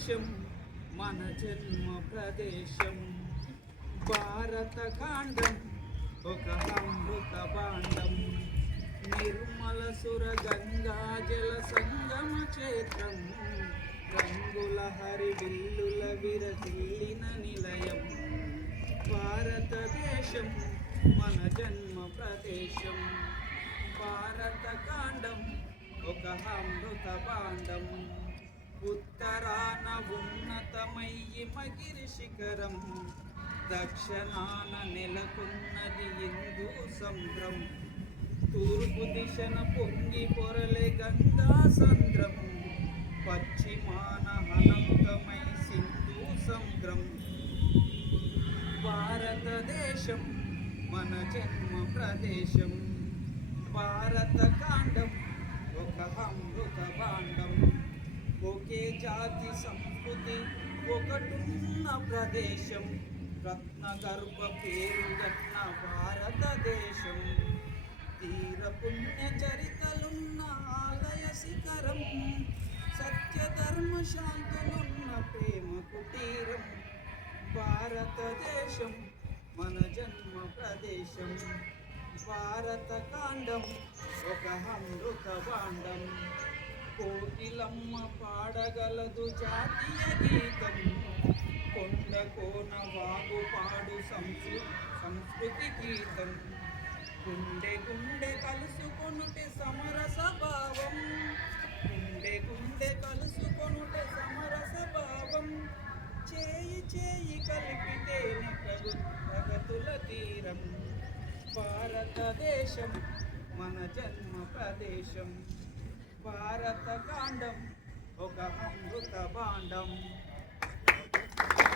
భారతదేశం మన జన్మ ప్రదేశం. భారతఖండం ఒక అమృత భాండం, నిర్మల సుర గంగా జల సంగమ క్షేత్రం, రంగుల హరివిల్లుల విరజిల్లిన నిలయం. భారతదేశం మన జన్మ ప్రదేశం. భారతఖండం ఒక అమృత భాండం, ఉత్తరాన ఉన్నతమయ్యి మగిరి శిఖరం, దక్షిణాన నెలకొన్నది హిందూ సముద్రం, తూర్పు దిశన పొంగి పొరలే గంగా సంద్రం, పశ్చిమాన అనంతమై సింధు సముద్రం. భారతదేశం మన జన్మ ప్రదేశం. భారతఖండం ఒక అమృత భాండం, ఒకే జాతి సంస్కృతి ఒకటున్న ప్రదేశం, రత్నగర్భ పేరుగన్న భారతదేశం, తీర పుణ్య చరితలున్న ఆలయ శిఖరం, సత్యధర్మ శాంతులున్న ప్రేమ కుటీరం. భారతదేశం మన జన్మ ప్రదేశం. భారతఖండం ఒక అమృత భాండం, కోకిలమ్మ పాడగలదు జాతీయ గీతం, కొండ కోన వాగు పాడు సంస్కృతి గీతం, గుండె గుండె కలుసుకొనుటే సమరస భావం, గుండె గుండె కలుసుకొనుటే సమరస భావం, చేయి చేయి కలిపితేనే ప్రగతుల తీరం. భారతదేశం మన జన్మ ప్రదేశం. భారతఖండం ఒక అమృత భాండం.